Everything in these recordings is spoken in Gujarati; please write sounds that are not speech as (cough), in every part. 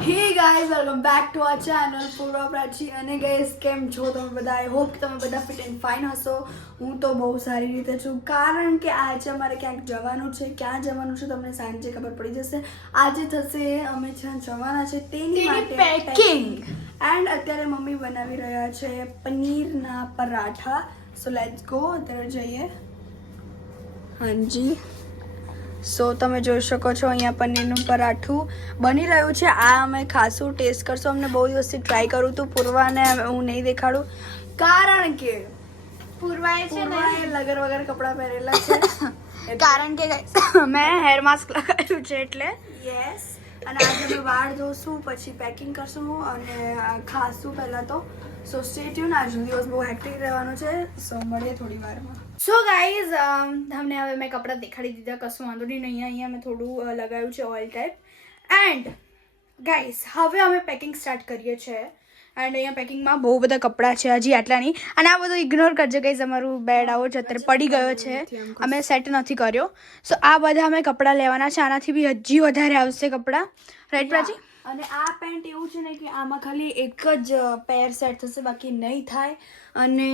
Hey guys welcome back to our channel Purva Prachi અને ગાઈઝ કેમ છો તમે બધા? આઈ હોપ તમે બધા ફિટ એન્ડ ફાઇન હશો. હું તો બહુ સારી રીતે છું. કારણ કે આજે અમારે ક્યાંક જવાનું છે. ક્યાં જવાનું છે તમને સાંજે ખબર પડી જશે. આજે થશે અમે જ્યાં જવાના છે તેની તેની માટે પેકિંગ એન્ડ અત્યારે મમ્મી બનાવી રહ્યા છે પનીરના પરાઠા. સો લેટ્સ ગો અત્યારે જઈએ. હાજી. સો તમે જોઈ શકો છો અહીંયા પનીરનું પરાઠું બની રહ્યું છે. આ અમે ખાસું ટેસ્ટ કરશું. અમને બહુ દિવસથી ટ્રાય કરું હતું પૂર્વાને હું નહીં દેખાડું. કારણ કે પૂર્વાએ છે ને? લગર વગર કપડાં પહેરેલા છે. (laughs) કારણ કે મેં હેર માસ્ક લગાવ્યું છે એટલે. યસ અને આજે અમે વાળ ધોશું પછી પેકિંગ કરશું અને ખાશું પહેલાં તો. સો સ્ટે ટ્યુન આજનો દિવસ બહુ હેક્ટિક રહેવાનો છે. સો મળીએ થોડી વારમાં. સો ગાઈઝ તમને હવે મેં કપડાં દેખાડી દીધા કશું વાંધો નહીં અહીંયા અહીંયા મેં થોડું લગાવ્યું છે ઓઇલ ટાઈપ એન્ડ ગાઈઝ હવે અમે પેકિંગ સ્ટાર્ટ કરીએ છીએ એન્ડ અહીંયા પેકિંગમાં બહુ બધા કપડાં છે હજી આટલા નહીં અને આ બધું ઇગ્નોર કરજો ગાઈઝ અમારું બેડ આવો છે અત્યારે પડી ગયો છે અમે સેટ નથી કર્યો સો આ બધા અમે કપડાં લેવાના છે આનાથી બી હજી વધારે આવશે કપડાં. રાઈટ પ્રાચી અને આ પેન્ટ એવું છે ને કે આમાં ખાલી એક જ પેર સેટ થશે બાકી નહીં થાય. અને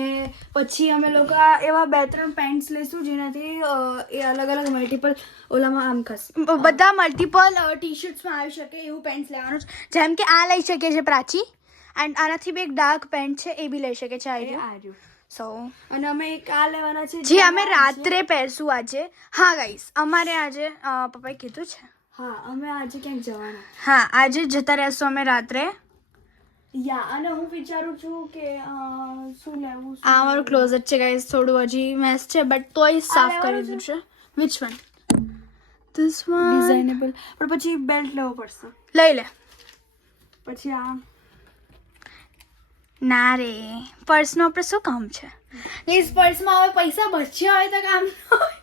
પછી અમે લોકો એવા બે ત્રણ પેન્ટ્સ લઈશું જેનાથી એ અલગ અલગ મલ્ટિપલ ઓલામાં આમ ખસે બધા મલ્ટિપલ ટી શર્ટ્સમાં આવી શકે એવું પેન્ટ્સ લેવાનું છે. જેમ કે આ લઈ શકે છે પ્રાચી. એન્ડ આનાથી બી એક ડાર્ક પેન્ટ છે એ બી લઈ શકે છે એ આવી આ સો અને અમે એક આ લેવાના છે જે અમે રાત્રે પહેરશું આજે. હા ગાઈસ અમારે આજે પપ્પાએ કીધું છે. હા અમે આજે ક્યાંક જવાના. હા આજે જતા રહેશું અમે રાત્રે? યા અને હું વિચારું છું કે શું લેવું આ મારું ક્લોઝેટ છે ગાઈસ થોડું હજી મેસ છે બટ તોય સાફ કરી દીધું છે. Which one this one designable પણ પછી બેલ્ટ લેવો પડશે. લઈ લે. પછી આ. ના રે. પર્સનું આપણે શું કામ છે? ગાઈસ પર્સમાં હવે પૈસા બચ્યા હોય તો કામ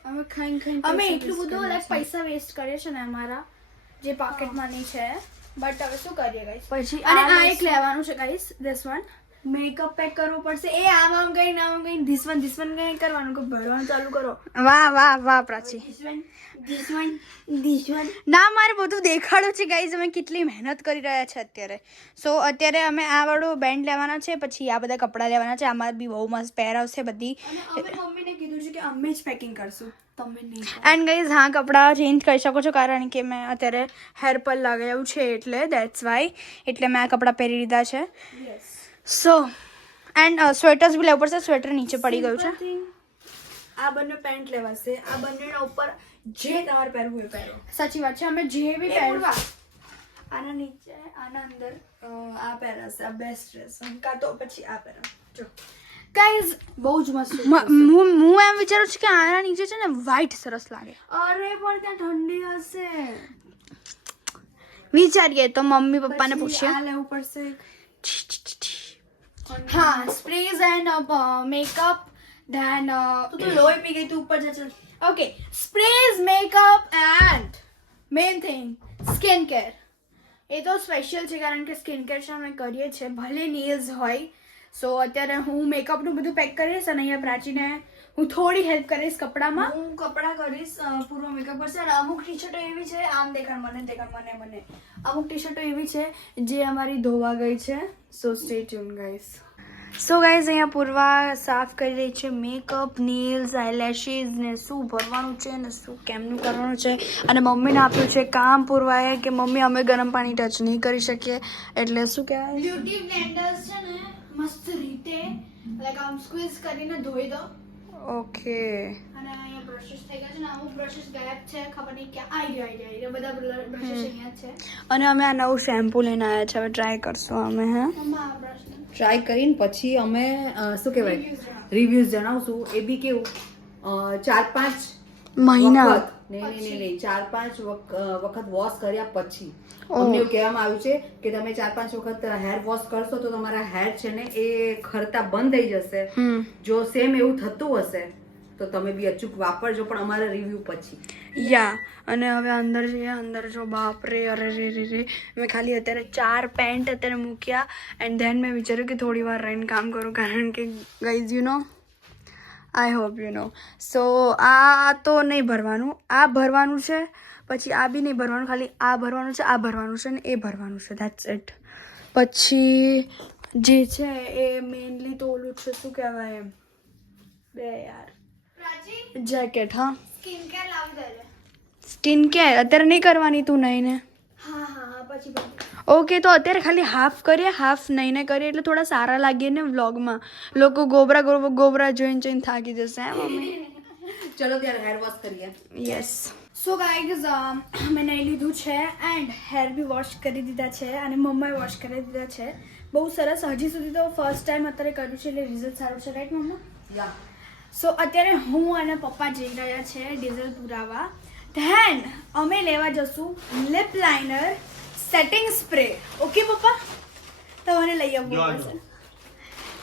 અમે ખાઈ ખાઈ અમે એટલું બધું લાઈક પૈસા વેસ્ટ કરીએ છે ને અમારા જે પોકેટ મની છે. બટ હવે શું કરીએ ગાઈસ પછી અને આ એક લેવાનું છે guys this one makeup pack કરવો પડશે. એ આમ આમ કઈ આમ આમ કઈ ધીસ વન ધીસ વન કઈ કરવાનું. કે ભરવાનું ચાલુ કરો. વાહ વાહ વાહ Prachi. This one this one ના મારે બધું દેખાડું છે ગાઈઝ અમે કેટલી મહેનત કરી રહ્યા છે અત્યારે. સો અત્યારે અમે આ વાળું બેન્ડ લેવાના છે પછી આ બધા કપડાં લેવાના છે. આમાં બી બહુ મસ્ત પહેરાવશે બધી. મમ્મીને કીધું છે કે અમે જ પેકિંગ કરશું. તમે એન્ડ ગાઈઝ હા કપડાં ચેન્જ કરી શકો છો કારણ કે મેં અત્યારે હેર પર લગાવ્યું છે એટલે દેટ્સ વાય એટલે મેં આ કપડાં પહેરી લીધા છે. Yes. સો એન્ડ સ્વેટર્સ બી લેવું પડશે સ્વેટર નીચે પડી ગયું છે Simple thing. આ બંને પેન્ટ લેવાશે આ બંનેના ઉપર જે તમારે પહેરવું હોય એ પહેરો સાચી વાત છે અમે જે બી એ પહેરવા પૂરવા. આના નીચે આના અંદર અ, આ પહેરાશે આ બેસ્ટ રહેશે કાં તો પછી આ પહેરો જો ગાઈઝ બહુ જ મસ્ત હું હું એમ વિચારું છું કે આના નીચે છે ને વ્હાઈટ સરસ લાગે અરે પણ ત્યાં ઠંડી હશે વિચારીએ તો મમ્મી પપ્પાને પછી પૂછીએ આ લેવું પડશે હા સ્પ્રેઝ એન્ડ મેકઅપ ધેન તો લોહી પી ગઈ તું ઉપર જા ચાલ. Okay sprays makeup and main thing skin care એ તો સ્પેશિયલ છે કારણ કે સ્કિન કેર છે અમે કરીએ છીએ. ભલે નેલ્સ હોય સો અત્યારે હું મેકઅપનું બધું પેક કરીશ અને અહીંયા પ્રાચીને હું થોડી હેલ્પ કરીશ કપડામાં. હું કપડાં કરીશ પૂર્વ પૂરો મેકઅપ કરશે અને અમુક ટી શર્ટો એવી છે આમ દેખાડ મને દેખાડ મને મને. અમુક ટી શર્ટો એવી છે જે અમારી ધોવા ગઈ છે. So stay tuned guys so guys અહીંયા પૂર્વા સાફ કરી રહી છે મેકઅપ નેલ્સ આઈલેશીસ ને શું ભરવાનું છે ને શું કેમનું કરવાનું છે. અને મમ્મીને આપ્યું છે કામ પૂરવાએ કે મમ્મી અમે ગરમ પાણી ટચ નહીં કરી શકીએ. એટલે શું કહેવાય? બ્યુટી બ્લેન્ડર્સ છે ને મસ્ત રીતે લાઈક આમ સ્ક્વીઝ કરીને ધોઈ દો. ઓકે અને અહીંયા બ્રશિસ થઈ ગયા છે ને અમુક બ્રશિસ ગાયબ છે ખબર નહીં ક્યાં આવી ગયા આવી ગયા બધા બ્રશિસ અહીંયા છે. અને અમે આ નવું શેમ્પુ લઈને આવ્યા છે હવે ટ્રાય કરશું અમે હે? ટ્રાય કરીને પછી અમે શું કહેવાય? રિવ્યુઝ જણાવશું. એ બી કેવું? ચાર પાંચ મહિના. નહીં નહીં નહીં નહીં. ચાર પાંચ વખત વોશ કર્યા પછી. અમને એવું કહેવામાં આવ્યું છે કે તમે ચાર પાંચ વખત હેર વોશ કરશો તો તમારા હેર છે ને એ ખરતા બંધ થઈ જશે. જો સેમ એવું થતું હશે તો તમે બી અચૂક વાપરજો પણ અમારા રિવ્યુ પછી. યા અને હવે અંદર જઈએ અંદર જો બાપ રે અરે રે રે રે. મેં ખાલી અત્યારે ચાર પેન્ટ અત્યારે મૂક્યા એન્ડ ધેન મેં વિચાર્યું કે થોડી વાર રહીને કામ કરું કારણ કે guys you know I hope you know so આ તો નહીં ભરવાનું. આ ભરવાનું છે પછી આ બી નહીં ભરવાનું ખાલી આ ભરવાનું છે આ ભરવાનું છે ને એ ભરવાનું છે. ધેટ્સ ઇટ પછી જે છે એ મેઇનલી તો ઓલું છે શું કહેવાય એમ? બે યાર. જેકેટ હા. સ્કિન કેર અત્યારે નહીં કરવાની તું નહીં ને? હા હા હા પછી ઓકે તો અત્યારે ખાલી હાફ કરીએ હાફ નહીં કરીએ એટલે થોડા સારા લાગીએ ને વ્લોગમાં. લોકો ગોબરા ગોબરા ગોબરા જોઈને જોઈને થાકી જશે હે મમ્મી? ચલો ત્યારે હેર વોશ કરીએ. યસ સો ગાઈઝ મેં નહીં લીધું છે એન્ડ હેર બી વોશ કરી દીધા છે અને મમ્માએ વોશ કરી દીધા છે. બહુ સરસ. હજી સુધી તો ફર્સ્ટ ટાઈમ અત્યારે કર્યું છે એટલે રિઝલ્ટ સારું છે રાઈટ મમ્મા? યા સો અત્યારે હું અને પપ્પા જઈ રહ્યા છે ડીઝલ પુરાવા. ધેન અમે લેવા જશું lip liner setting spray okay પપ્પા? તમારે લઈ આવવું પડશે.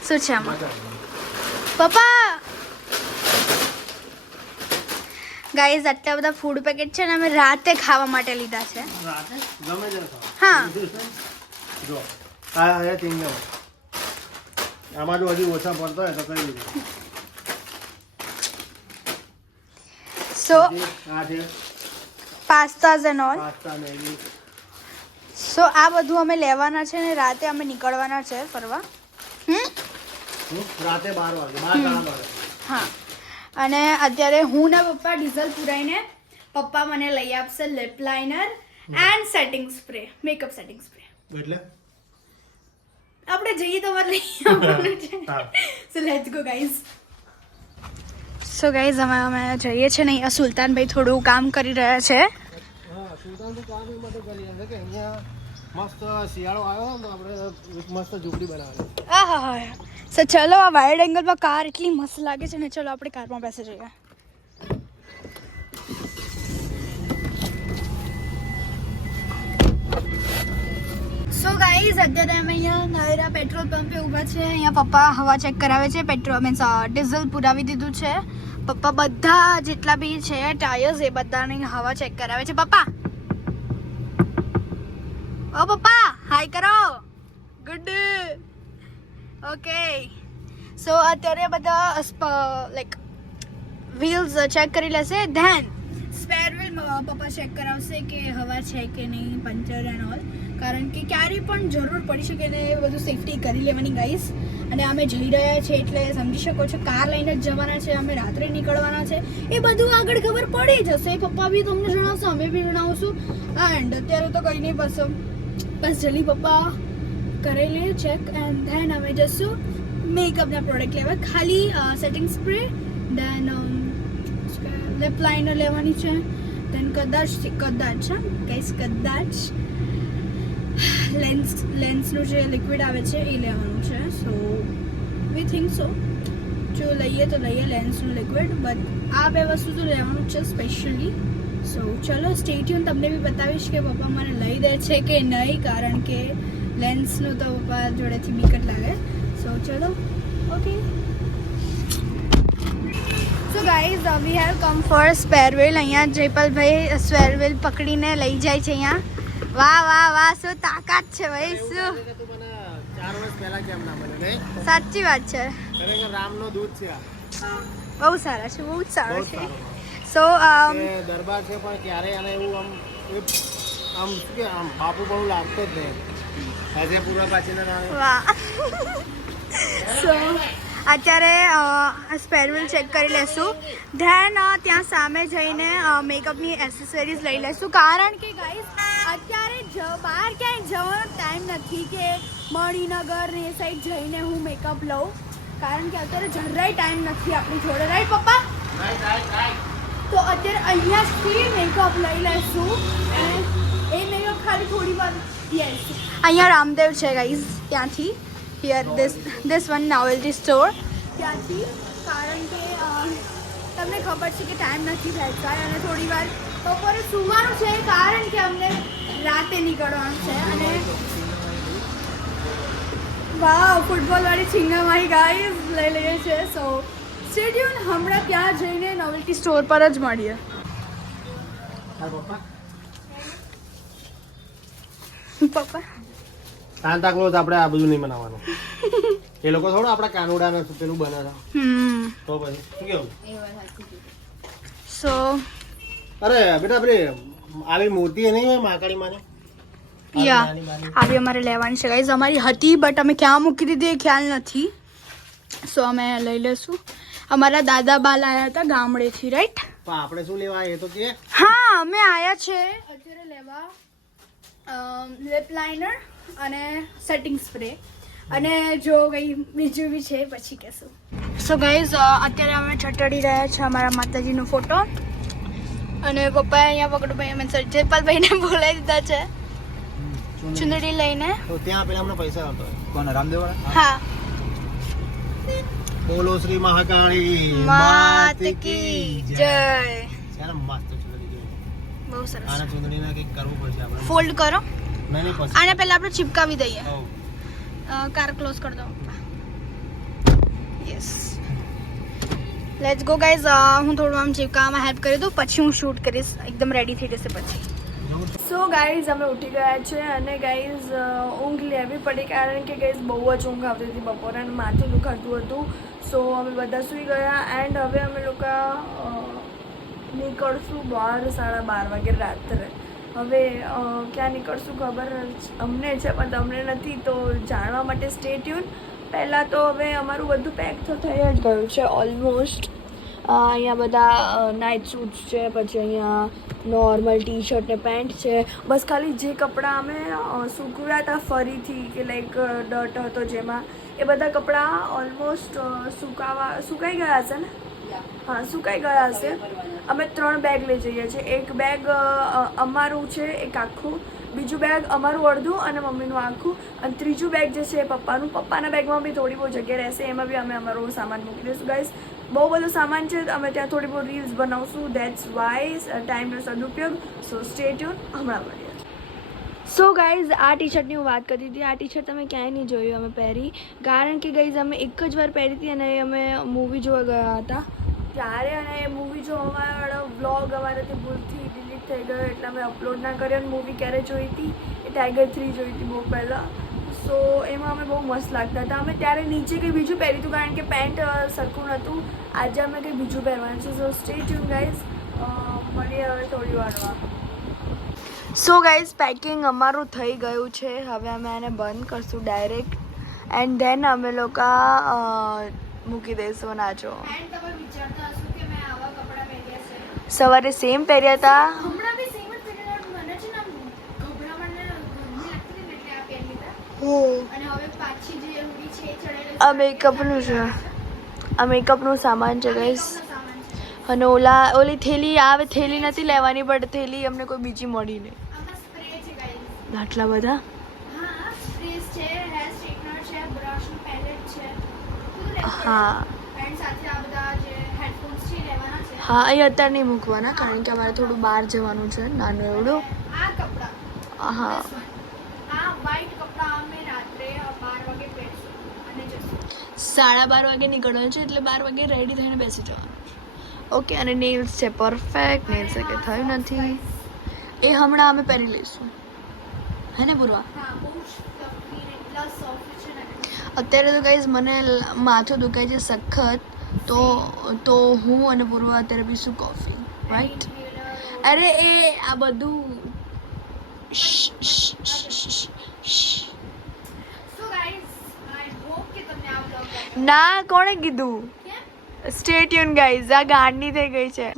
શું છે આમાં? પપ્પા! ગાઈઝ આટલા બધા ફૂડ પેકેટ છે ને અમે રાતે ખાવા માટે લીધા છે. રાતે? ગમે તે ખાઓ. હા. જો. આ હવે આમાં જો હજી ઓછા પડતા હોય તો કઈ દીધું સો આ છે pastas and all pasta Maggi so આ બધું અમે લેવાના છે ને રાતે અમે નીકળવાના છે ફરવા. રાતે બાર વાગે હા. અને અત્યારે હું ને પપ્પા ડીઝલ પુરાઈને પપ્પા મને લઈ આપશે lip liner and setting spray makeup setting spray એટલે? આપણે જઈએ તો લઈ આવવાનું છે. So let's go guys so guys અમે અમે જઈએ છીએ ને અહીંયા સુલતાનભાઈ થોડું કામ કરી રહ્યા છે. હા સુલતાનથી કામ એ માટે કરી રહ્યા છે કે અહીંયા મસ્ત શિયાળો આવ્યો ને તો આપણે એક મસ્ત ઝૂંપડી બનાવવાની આહા હા સો ચલો આ વાઇડ એંગલમાં કાર એટલી મસ્ત લાગે છે ને ચલો આપણે કારમાં બેસી જઈએ સો ગાઈઝ અત્યારે અમે અહીંયા નયરા પેટ્રોલ પંપે ઊભા છે અહીંયા પપ્પા હવા ચેક કરાવે છે પેટ્રોલ મીન્સ ડીઝલ પુરાવી દીધું છે પપ્પા બધા જેટલા બી છે ટાયર્સ એ બધાની હવા ચેક કરાવે છે પપ્પા ઓ પપ્પા હાય કરો. ગુડ ઓકે સો અત્યારે બધા લાઈક વ્હીલ્સ ચેક કરી લેશે then spare wheel papa check કરાવશે કે હવા છે કે નહીં પંચર એન્ડ ઓલ કારણ કે ક્યારેય પણ જરૂર પડી શકે ને એ બધું સેફટી કરી લેવાની ગાઈસ અને અમે જઈ રહ્યા છે એટલે સમજી શકો છો કાર લઈને જ જવાના છે અમે રાત્રે નીકળવાના છે. એ બધું આગળ ખબર પડી જશે. પપ્પા બી તમને જણાવશે અમે બી જણાવશું. એન્ડ અત્યારે તો કંઈ નહીં બસ બસ જલ્દી પપ્પા કરી લે ચેક એન્ડ ધેન અમે જશું મેકઅપના પ્રોડક્ટ લેવા. ખાલી setting spray then lip liner લેવાની છે. દેન કદાચ કદાચ, હા કહીશ કદાચ લેન્સ લેન્સનું જે લિક્વિડ આવે છે એ લેવાનું છે. સો વી થિંક સો જો લઈએ તો લઈએ લેન્સનું લિક્વિડ બટ આ બે વસ્તુ તો લેવાનું જ છે સ્પેશિયલી સો ચલો સ્ટેટ્યુન તમને બી બતાવીશ કે પપ્પા મને લઈ દે છે કે નહીં કારણ કે લેન્સનું તો પપ્પા જોડેથી બીકટ લાગે. સો ચલો okay so guys we have come for સ્પેરવેલ અહીંયા જયપાલભાઈ સ્પેરવેલ પકડીને લઈ જાય છે અહીંયા. વાહ વાહ વાહ શું તાકાત છે ભાઈ શું? સાચી વાત છે. રામનો દૂધ છે બહુ સારા છે બહુ જ સારો છે. સો એ દરબાર છે પણ ક્યારેય અને એવું આમ એ આમ શું કે આમ બાપુ બહુ લાગતો જ નહીં આજે પૂર્વ પાછીના નામે વાહ સો અત્યારે સ્પેરવેલ ચેક કરી લેશું ધેન ત્યાં સામે જઈને મેકઅપની એસેસરીઝ લઈ લેશું કારણ કે ગાઈસ અત્યારે જ બહાર ક્યાંય જવાનો ટાઈમ નથી કે મણિનગર ને એ સાઈડ જઈને હું મેકઅપ લઉં કારણ કે અત્યારે જરાય ટાઈમ નથી આપણી જોડે રાઈટ પપ્પા તો અત્યારે અહીંયાથી મેકઅપ લઈ અને એ મેકઅપ ખાલી થોડી વાર યસ અહીંયા રામદેવ છે ગાઈઝ ત્યાંથી. Here this this one novelty store ત્યાંથી, કારણ કે તમને ખબર છે કે ટાઈમ નથી રહેતા અને થોડી વાર બપોરે સુવાનું છે, કારણ કે અમને રાતે નીકળવાનું છે. અને વાહ ફૂટબોલ વાળી છીંગા મારી ગાઈઝ લઈ લઈએ છીએ સો સ્ટેડિયમ હમણાં ત્યાં જઈને નોવેલ્ટી સ્ટોર પર જ મળીએ. પપ્પા. સાંતા ક્લોઝ આપણે આ બધું નહીં બનાવવાનું. (laughs) એ લોકો થોડું આપણા કાનુડાને પેલું બને તો પછી શું કેવું? સો અરે બેટા આપણે આવી મૂર્તિ નહીં હોય માકડી માની? યા. આવી અમારે લેવાની છે. ગાઈઝ અમારી હતી બટ અમે ક્યાં મૂકી દીધી એ ખ્યાલ નથી. સો અમે લઈ લેશું અમારા દાદા બા લાયા હતા ગામડેથી રાઈટ પણ આપણે શું લેવા એ તો કે? હા અમે આયા છે. અત્યારે લેવા લિપ લાઇનર અને સેટિંગ સ્પ્રે અને જો કંઈ બીજું બી છે પછી કહેશું. સો ગાઈઝ અત્યારે અમે ચટાડી રહ્યા છે અમારા માતાજીનો ફોટો અને પપ્પાએ અહીંયા પકડભાઈ અમે જયપાલભાઈને (laughs) બોલાવી દીધા છે. ચુંદડી લઈને. તો ત્યાં પેલા અમને પૈસા આપતો કોણ રામદેવ હા. બોલો શ્રી મહાકાળી. માત કી જય. છે ને મસ્ત ચૂંદડી જેવી. બહુ સરસ. આના ચૂંદડીને કંઈક કરવું પડશે આપણે. ફોલ્ડ કરો. નહીં નહીં પછી. આને પહેલા આપણે ચિપકાવી દઈએ. હઉ. કાર ક્લોઝ કરી દો. યસ લેટ્સ ગો ગાઈઝ હું થોડું આમ ચિપકાવવામાં હેલ્પ કરી દઉં. પછી હું શૂટ કરીશ. એકદમ રેડી થઈ જશે પછી. સો ગાઈઝ અમે ઉઠી ગયા છે અને ગાઈઝ ઊંઘ લેવી પડી કારણ કે ગાઈઝ બહુ જ ઊંઘ આવતી હતી બપોરે અને માથું દુખાતું હતું. સો અમે બધા સૂઈ ગયા એન્ડ હવે અમે લોકો નીકળશું બહાર સાડા બાર વાગે રાત્રે. હવે ક્યાં નીકળશું ખબર અમને છે, પણ તમને નથી તો જાણવા માટે સ્ટે ટ્યુન પહેલાં તો હવે અમારું બધું પેક તો થઈ જ ગયું છે ઓલમોસ્ટ અહીંયા બધા નાઇટ સૂટ્સ છે પછી અહીંયા નોર્મલ ટી શર્ટ ને પેન્ટ છે. બસ ખાલી જે કપડાં અમે સૂકવ્યા હતા ફરીથી કે લાઈક ડર્ટ હતો જેમાં એ બધા કપડાં ઓલમોસ્ટ સુકાવા સુકાઈ ગયા હશે ને? હા સુકાઈ ગયા હશે. અમે ત્રણ બેગ લઈ જઈએ છીએ. એક બેગ અમારું છે એક આખું. બીજું બેગ અમારું અડધું અને મમ્મીનું આખું. અને ત્રીજું બેગ જે છે એ પપ્પાનું. પપ્પાના બેગમાં બી થોડી બહુ જગ્યા રહેશે. એમાં બી અમે અમારો સામાન મૂકી દઈશું. ગાઈસ બહુ બધો સામાન છે અમે ત્યાં થોડી બહુ રીલ્સ બનાવશું. દેટ્સ વાઇઝ ટાઈમનો સદુપયોગ. સો સ્ટે હમણાં મળીએ. સો ગાઈઝ આ ટી શર્ટની હું વાત કરતી હતી આ ટી શર્ટ તમે ક્યાંય નહીં જોયું અમે પહેરી. કારણ કે ગાઈઝ અમે એક જ વાર પહેરી હતી અને અમે મૂવી જોવા ગયા હતા. ત્યારે અને એ મૂવી જોવાવાળો વ્લોગ અમારાથી ભૂલથી ડિલીટ થઈ ગયો. એટલે અમે અપલોડ ના કર્યો અને મૂવી ક્યારે જોઈ હતી? એ ટાઈગર થ્રી જોઈ હતી બહુ પહેલાં. સો એમાં અમે બહુ મસ્ત લાગતા હતા. અમે ત્યારે નીચે કંઈ બીજું પહેર્યું હતું કારણ કે પેન્ટ સરખું નહોતું. આજે અમે કંઈ બીજું પહેરવાનું છે. સો સ્ટે ટ્યુન ગાઈઝ મળીએ હવે થોડી વારમાં. સો ગાઈઝ પેકિંગ અમારું થઈ ગયું છે. હવે અમે આને બંધ કરશું ડાયરેક્ટ એન્ડ ધેન અમે લોકો મૂકી દઈશું નાચો. એન્ડ તમે વિચારતા હશો કે મેં આવા કપડાં પહેર્યા છે? સવારે સેમ પહેર્યા હતા હમણાં બી સેમ જ પહેરેલા મને છે ને આમ ગભરામણ ને ગરમી લાગતી હતી ને એટલે આ પહેરી લીધા હો અને હવે પાછી જે હુડી છે એ ચડાવી આ મેકઅપનું છે. આ મેકઅપનું સામાન છે ગાઈઝ અને ઓલા ઓલી થેલી આવે થેલી નથી લેવાની બટ થેલી અમને કોઈ બીજી મળી નહીં. ગાઈસ આટલા બધા? હા હા. એ અત્યારે નહીં મૂકવાના કારણ કે અમારે થોડું બહાર જવાનું છે નાનું એવડું હા this one. આ વ્હાઈટ કપડાં અમે રાત્રે બાર વાગે પહેરશું અને જશું સાડા બાર વાગે નીકળવાનું છે એટલે બાર વાગે રેડી થઈને બેસી જવાનું ઓકે અને નેલ્સ છે પરફેક્ટ નેલ્સ કે થયું નથી. એ હમણાં અમે પહેરી લઈશું. હે ને પૂર્વા? હા બહુ જ fluffy ને એટલા સોફ્ટ છે ને. અત્યારે તો ગાઈઝ મને માથું દુખાય છે સખત. તો તો હું અને પૂર્વા અત્યારે પીશું કોફી રાઈટ અરે એ આ બધું શ્શ, શ્શ, શ્શ, શ્શ, શ્શ. સો ગાઈઝ આઈ હોપ કે તમને આ vlog ના કોણે કીધું? સ્ટેટ સ્ટે ટ્યુન ગાઈઝ આ ગાંડની થઈ ગઈ છે.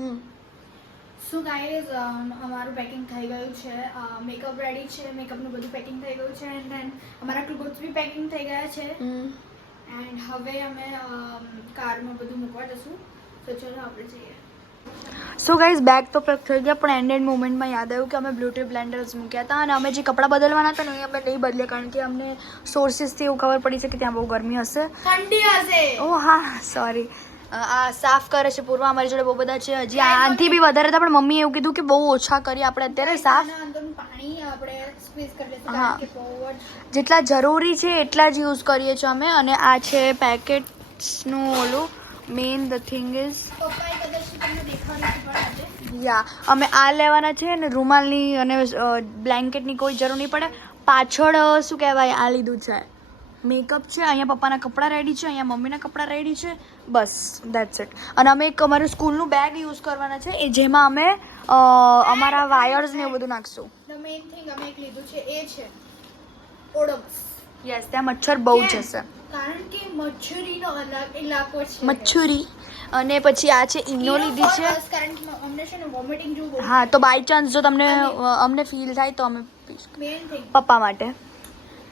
સો ગાઈઝ અમારું પેકિંગ થઈ ગયું છે. મેકઅપ રેડી છે. મેકઅપનું બધું પેકિંગ થઈ ગયું છે. એન્ડ ધેન અમારા ક્લોથ્સ બી પેકિંગ થઈ ગયા છે. એન્ડ હવે અમે કારમાં બધું મૂકવા જશું. તો ચલો આપણે જઈએ. સો ગાઈઝ બેગ તો પેક થઈ ગયા પણ એન્ડ એન્ડ મોમેન્ટમાં યાદ આવ્યું કે અમે બ્યુટી બ્લેન્ડર્સ મૂક્યા હતા અને અમે જે કપડાં બદલવાના હતા ને એ અમે નહીં બદલે કારણ કે અમને સોર્સિસથી એવું ખબર પડી છે કે ત્યાં બહુ ગરમી હશે. ઠંડી હશે. ઓ હા સોરી આ સાફ કરે છે પૂર્વ અમારી જોડે બહુ બધા છે. હજી આનાથી બી વધારે હતા પણ મમ્મીએ એવું કીધું કે બહુ ઓછા કરીએ આપણે અત્યારે સાફ. હા. જેટલા જરૂરી છે એટલા જ યુઝ કરીએ છીએ અમે. અને આ છે પેકેટ્સનું ઓલું main the thing is yeah અમે આ લેવાના છે અને રૂમાલની અને બ્લેન્કેટની કોઈ જરૂર નહીં પડે. પાછળ શું કહેવાય આ લીધું છે. મેકઅપ છે અહીંયા પપ્પાના કપડાં રેડી છે અહીંયા મમ્મીના કપડાં રેડી છે. બસ દેટ્સ ઇટ અને અમે એક અમારું સ્કૂલનું બેગ યુઝ કરવાના છે એ જેમાં અમે અમારા વાયર્સ ને એવું બધું નાખશું. ધ મેઇન થિંગ અમે એક લીધું છે એ છે ઓડમ્સ. યસ ત્યાં મચ્છર બહુ જ હશે. કારણ કે મચ્છરીનો અલગ ઇલાકો છે. મચ્છુરી અને પછી આ છે ઇનો લીધી છે. કારણ કે અમને છે ને વોમિટિંગ જેવું હા તો બાય ચાન્સ જો તમને અમને ફીલ થાય તો અમે પપ્પા માટે.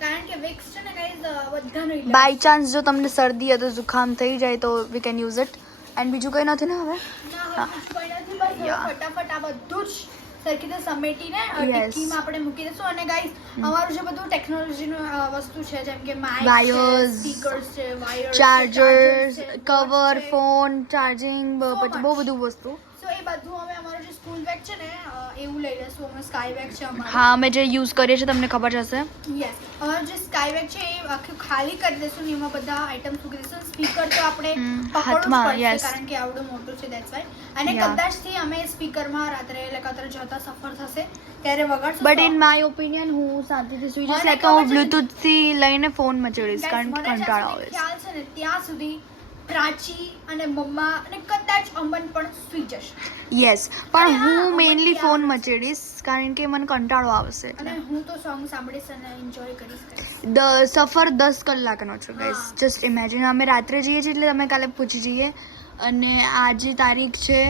કારણ કે વિક્સ છે ને ગાઈઝ બધાનો બાય ચાન્સ જો તમને શરદી અથવા જુખામ થઈ જાય તો we can use it and બીજું કંઈ નથી ને હવે? ફટાફટ આ બધું જ સરખી રીતે સમેટીને. ટિક્કીમાં આપણે મૂકી દઈશું. અને ગાઈસ અમારું જે બધું ટેકનોલોજીનું વસ્તુ છે જેમ કે માઇક સ્પીકર્સ છે wire chargers cover phone charging પછી બહુ બધું વસ્તુ. સો એ બધું અમે અમારું સ્કૂલ બેગ છે ને એવું લઈ લેશું. અમે સ્કાય બેગ છે અમારું. હા અમે જે યુઝ કરીએ છીએ તમને ખબર જ હશે. યસ અમારું જે સ્કાય બેગ છે એ આખું ખાલી કરી દેશું ને એમાં બધા આઇટમ્સ મૂકી દેશું. સ્પીકર તો આપણે પકડવું હાથમાં, પડશે કારણ કે આવડું મોટું છે દેટ્સ વાય અને કદાચથી અમે સ્પીકરમાં રાત્રે કદાચ જતા સફર થશે ત્યારે વગાડશું બટ ઇન માય ઓપિનિયન હું શાંતિથી સુઈ જઈશ. એટલે હું બ્લૂટૂથથી થી લઈને ફોન ચડીશ. કારણ કે કંટાળો આવે છે. ખ્યાલ છે ને ત્યાં સુધી પ્રાચી અને મમ્મા અને કદાચ અમન પણ સુઈ જશે. યસ પણ હું મેઇનલી ફોન મચેડીશ કારણ કે મને કંટાળો આવશે. અને હું તો સોંગ સાંભળીશ અને એન્જોય કરીશ ધ સફર દસ કલાકનો છે ગાઈસ જસ્ટ ઇમેજિન અમે રાત્રે જઈએ છીએ એટલે તમે કાલે પૂછી જઈએ. અને આજે તારીખ છે?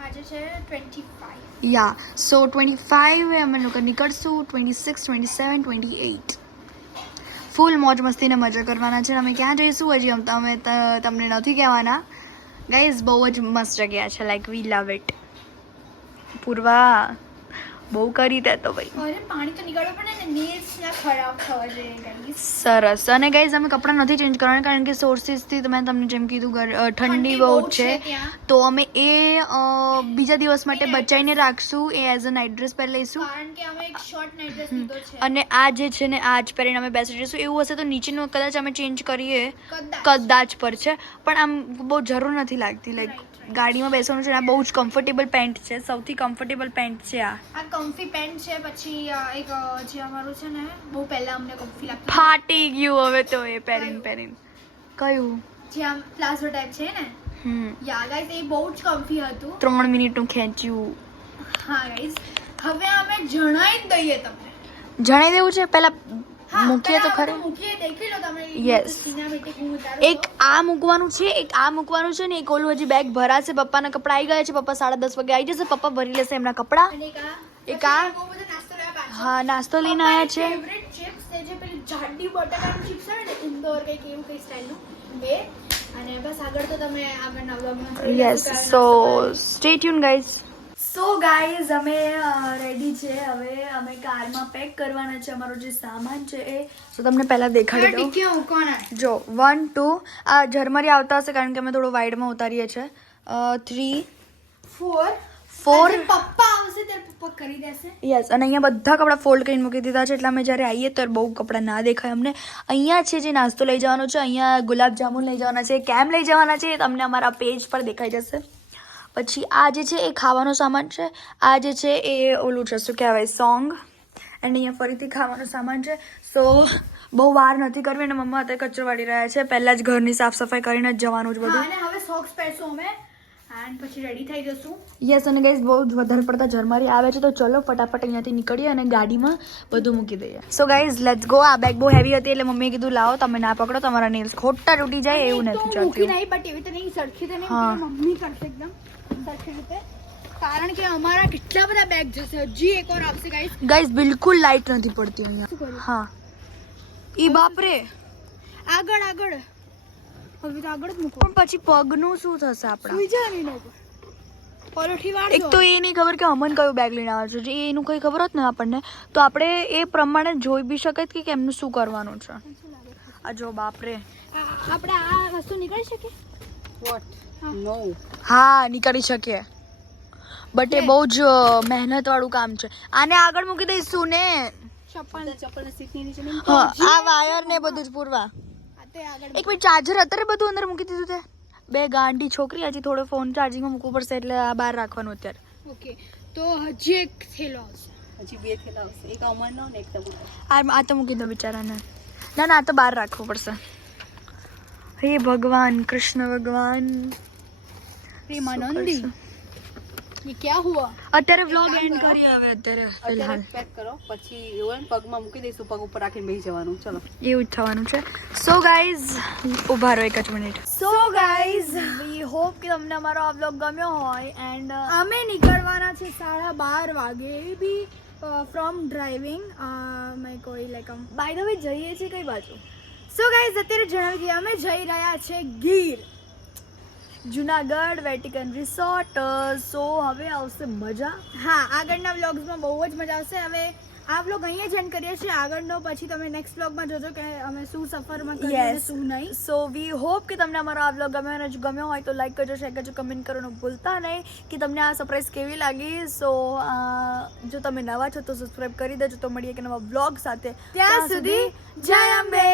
આજે છે ટ્વેન્ટી યા સો ટ્વેન્ટી ફાઇવ અમે લોકો નીકળશું twenty six twenty seven twenty eight full મોજ મસ્તીને મજા કરવાના છે અમે ક્યાં જઈશું હજી અમ- તમને નથી કહેવાના. ગાઈઝ બહુ જ મસ્ત જગ્યા છે like we love it Purva. બહુ કરી દે તો ભાઈ. અરે પાણી તો નીકળવું પડે ને નેલ્સ ના ખરાબ થવા જોઈએ ગાઈસ સરસ. અને ગાઈઝ અમે કપડાં નથી ચેન્જ કરવાના કારણ કે સોર્સિસથી મેં તમને જેમ કીધું ઠંડી બહુ છે. તો અમે એ બીજા દિવસ માટે બચાવીને રાખશું એ એઝ અ નાઇટ ડ્રેસ પહેરી લઈશું. કારણ કે અમે એક શોર્ટ નાઇટ ડ્રેસ લીધો છે. અને આ જે છે ને આ જ પહેરીને અમે બેસી જઈશું. એવું હશે તો નીચેનું કદાચ અમે ચેન્જ કરીએ. કદાચ. પર છે. પણ આમ બહુ જરૂર નથી લાગતી લાઈક. ગાડીમાં બેસવાનું છે ને આ બહુ જ કમ્ફર્ટેબલ પેન્ટ છે સૌથી કમ્ફર્ટેબલ પેન્ટ છે આ. આ કમ્ફી પેન્ટ છે પછી અ, એક અ, જે અમારું છે ને બહુ પહેલા અમને કમ્ફી લાગતું. ફાટી ગયું હવે તો એ પહેરીને પહેરીને. કયું? જે આમ પ્લાઝો ટાઈપ છે ને? હમ. યા ગાઈસ એ બહુ જ કમ્ફી હતું. ત્રણ મિનિટનું ખેંચ્યું. હા ગાઈસ હવે અમે જણાઈ જ દઈએ તમને. જણાઈ દેવું છે? પહેલા હા મૂકીએ તો યસ ખરે? ઉતારું. એક આ મૂકવાનું છે એક આ મૂકવાનું છે ને એક ઓલું હજી બેગ ભરાશે. પપ્પાના કપડાં આવી ગયા છે પપ્પા સાડા દસ વાગે આવી જશે પપ્પા ભરી લેશે એમના કપડાં. એક આ. હા નાસ્તો લઈને આવ્યા છે. Yes so stay tuned guys so guys અમે રેડી છે હવે અમે કારમાં પેક કરવાના છે અમારો જે સામાન છે એ સો તમને પહેલા દેખાડી દઉં ટીકીઓ મૂકવાના જો વન ટુ આ ઝરમરી આવતા હશે કારણ કે અમે થોડું વાઇડમાં ઉતારીએ છીએ થ્રી ફોર ફોર આજે પપ્પા આવશે ત્યારે પપ્પા કરી દેશે યસ અને અહીંયા બધા કપડાં ફોલ્ડ કરીને મૂકી દીધા છે એટલે અમે જ્યારે આવીએ ત્યારે બહુ કપડાં ના દેખાય અમને અહીંયા છે જે નાસ્તો લઈ જવાનો છે અહીંયા ગુલાબ જામુન લઈ જવાના છે કેમ લઈ જવાના છે એ તમને અમારા પેજ પર દેખાઈ જશે પછી આ જે છે એ ખાવાનો સામાન છે. આ જે છે એ ઓલું છે શું કહેવાય સોંગ. એન્ડ અહીંયા ફરીથી ખાવાનો સામાન છે. સો બહુ વાર નથી કરવી અને મમ્મા અત્યારે કચરો વાળી રહ્યા છે. પહેલાં જ ઘરની સાફ સફાઈ કરીને જ જવાનું જ બધું. અને હવે સોક્સ પહેરશું અમે. એન્ડ પછી રેડી થઈ જશું. યસ અને ગાઈઝ બહુ વધારે પડતા જર્મરી આવે છે. તો ચલો ફટાફટ અહીંયાથી નીકળીએ અને ગાડીમાં બધું મૂકી દઈએ. સો ગાઈઝ લેટ્સ ગો આ બેગ બહુ હેવી હતી એટલે મમ્મીએ કીધું લાવો તમે ના પકડો તમારા નેલ્સ ખોટા તૂટી જાય એવું નથી મૂકી ચાલતું. નહીં બટ એવી રીતે નહીં સરખી તો નહીં મમ્મી કરશે એકદમ. સરખી રીતે. કારણ કે અમારા કેટલા બધા બેગ જશે. હજી એક ઓર આવશે ગાઈસ ગાઈઝ બિલકુલ લાઇટ નથી પડતી અહીંયા. હા. ઈ બાપરે. આગળ આગળ. હવે તો આગળ જ મૂકો. પણ પછી પગનું શું થશે આપણા? સુઈ જા ને પરોઠી એક તો એ નહીં ખબર કે અમન કયું બેગ લઈને આવે છે. જે એનું કંઈ ખબર હોત ને આપણને તો આપણે એ પ્રમાણે જોઈ બી શકત કે કેમનું શું કરવાનું છે. આ જો બાપરે. આપણે આ વસ્તુ નીકળી શકે નો હા નીકળી શકીએ. બટ એ બહુ જ મહેનત વાળું કામ છે. આને આગળ મૂકી દઈશું ને. આ વાયર ને બધું જ પૂરવા. આ આગળ એક મિનિટ ચાર્જર અત્યારે બધું અંદર મૂકી દીધું તે બે ગાંડી છોકરી હજી થોડો ફોન ચાર્જિંગમાં મૂકવું પડશે એટલે આ બહાર રાખવાનું અત્યારે. ઓકે તો હજી એક થેલો આવશે. હજી બે થેલા આવશે. એક અમરનો ને એક તમારો. આ આ તો મૂકી દો બિચારાને. ના ના આ તો બહાર રાખવું પડશે. હે ભગવાન કૃષ્ણ ભગવાન. પ્રેમાનંદી ये क्या हुआ અત્યારે વ્લોગ એન્ડ કરી હવે અત્યારે અત્યારે પેક કરો પછી એવું હોય ને પગમાં મૂકી દઈશું પગ ઉપર રાખીને બેસી જવાનું ચલો એવું જ થવાનું છે સો ગાઈઝ ઉભા રહો એક જ minute so guys we hope કે તમને અમારો આ વ્લોગ ગમ્યો હોય એન્ડ અમે નીકળવાના છે સાડા બાર વાગે એ બી ફ્રોમ ડ્રાઇવિંગ મેં કોઈ લાઈક આમ બાય ધ વે જઈએ છીએ કઈ બાજુ સો ગાઈઝ અત્યારે જણાવી દઈએ અમે જઈ રહ્યા છે Gir Junagadh Vatican resort so હવે આવશે મજા. હા આગળના વ્લોગ્સમાં બહુ જ મજા આવશે. હવે આ વ્લોગ અહીંયા જ એન્ડ કરીએ છીએ. આગળનો પછી તમે નેક્સ્ટ વ્લોગમાં જોજો કે અમે શું સફરમાં કરીએ શું નહીં. સો વી હોપ કે તમને અમારો આ વ્લોગ ગમ્યો અને જો ગમ્યો હોય તો લાઈક કરજો શેર કરજો કમેન્ટ કરવાનું ભૂલતા નહીં કે તમને આ સરપ્રાઈઝ કેવી લાગી. સો જો તમે નવા છો તો સબસ્ક્રાઈબ કરી દેજો. તો મળીએ કે નવા વ્લોગ સાથે. ત્યાં સુધી જય અંબે.